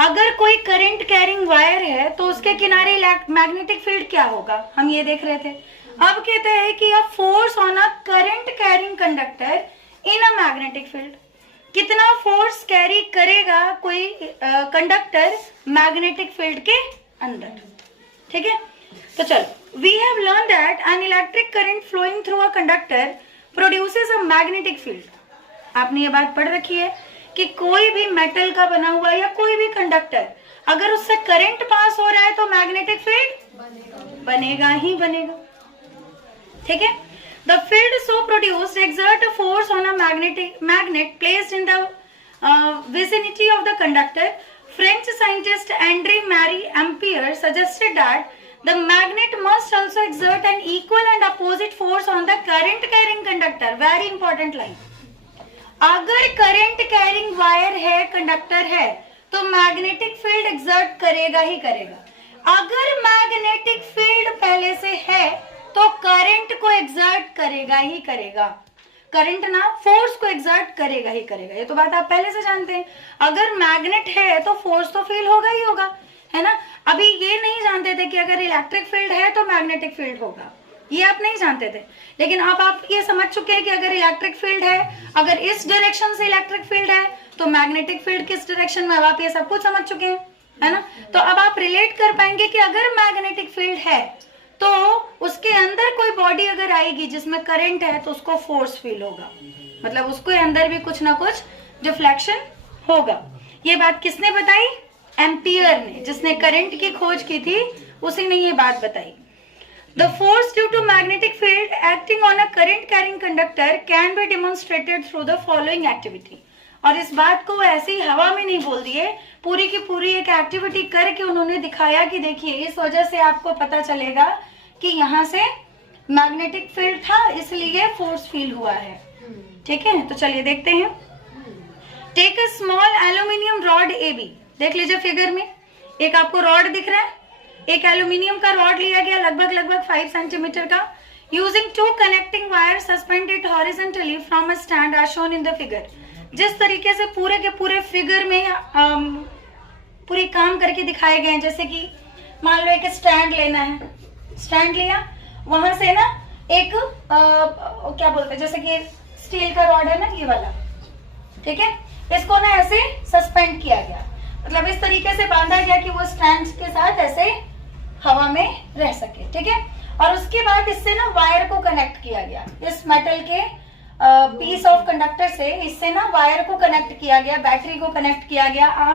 अगर कोई current carrying wire है तो उसके किनारे मैग्नेटिक फील्ड क्या होगा, हम ये देख रहे थे। अब कहते हैं कि a force on a current carrying conductor in a magnetic field, कितना फोर्स कैरी करेगा कोई कंडक्टर मैग्नेटिक फील्ड के अंदर। ठीक है, तो चलो, we have learn that an electric current flowing through a conductor produces a magnetic field. आपने ये बात पढ़ रखी है कि कोई भी मेटल का बना हुआ या कोई भी कंडक्टर अगर उससे करंट पास हो रहा है तो मैग्नेटिक फील्ड बनेगा ही बनेगा। ठीक है, the field so produced exert a force on a magnet placed in the vicinity of the conductor. French scientist André Marie Ampère suggested that the magnet must also exert an equal and opposite force on the current carrying conductor. Very important line. अगर current carrying wire है, conductor है, तो magnetic field exert करेगा ही करेगा। अगर magnetic field पहले से है तो करंट को एक्सर्ट करेगा ही करेगा। करंट ना फोर्स को एक्सर्ट करेगा ही करेगा, ये तो बात आप पहले से जानते हैं। अगर मैग्नेट है तो फोर्स तो फील होगा ही होगा, है ना। अभी ये नहीं जानते थे कि अगर इलेक्ट्रिक फील्ड है तो मैग्नेटिक फील्ड होगा, ये आप नहीं जानते थे। लेकिन अब आप ये समझ चुके हैं कि अगर इलेक्ट्रिक फील्ड है, अगर इस डायरेक्शन से इलेक्ट्रिक फील्ड है तो मैग्नेटिक फील्ड किस डायरेक्शन में, अब आप ये सब कुछ समझ चुके हैं, है ना। तो अब आप रिलेट कर पाएंगे कि अगर मैग्नेटिक फील्ड है तो उसके अंदर कोई बॉडी अगर आएगी जिसमें करंट है तो उसको फोर्स फील होगा, मतलब उसके अंदर भी कुछ ना कुछ डिफ्लेक्शन होगा। ये बात किसने बताई? एम्पियर ने, जिसने करंट की खोज की थी उसी ने ये बात बताई। The force due to magnetic field acting on a current carrying conductor can be demonstrated through the following activity. और इस बात को ऐसे ही हवा में नहीं बोल दिए, पूरी की पूरी एक एक्टिविटी करके उन्होंने दिखाया कि देखिए इस वजह से आपको पता चलेगा कि यहाँ से मैग्नेटिक फील्ड था इसलिए फोर्स फील हुआ है। ठीक है, तो चलिए देखते हैं। Take a small aluminium rod AB, देख लीजिए फिगर में एक आपको रॉड दिख रहा है, एक एल्यूमिनियम का रॉड लिया गया लगभग 5 सेंटीमीटर का, using 2 connecting wire suspended horizontally from a stand as shown in the figure. जिस तरीके से पूरे के पूरे फिगर में पूरी काम करके दिखाए गए हैं, जैसे कि मान लो एक स्टैंड लेना है, स्टैंड लिया, वहां से ना एक क्या बोलते हैं, जैसे कि स्टील का रॉड है ना ये वाला, ठीक है, इसको ना ऐसे सस्पेंड किया गया, मतलब इस तरीके से बांधा गया कि वो स्टैंड के साथ ऐसे हवा में रह सके। ठीक है, और उसके बाद इससे ना वायर को कनेक्ट किया गया, इस मेटल के पीस ऑफ कंडक्टर से इससे ना वायर को कनेक्ट किया गया, बैटरी को कनेक्ट किया गया।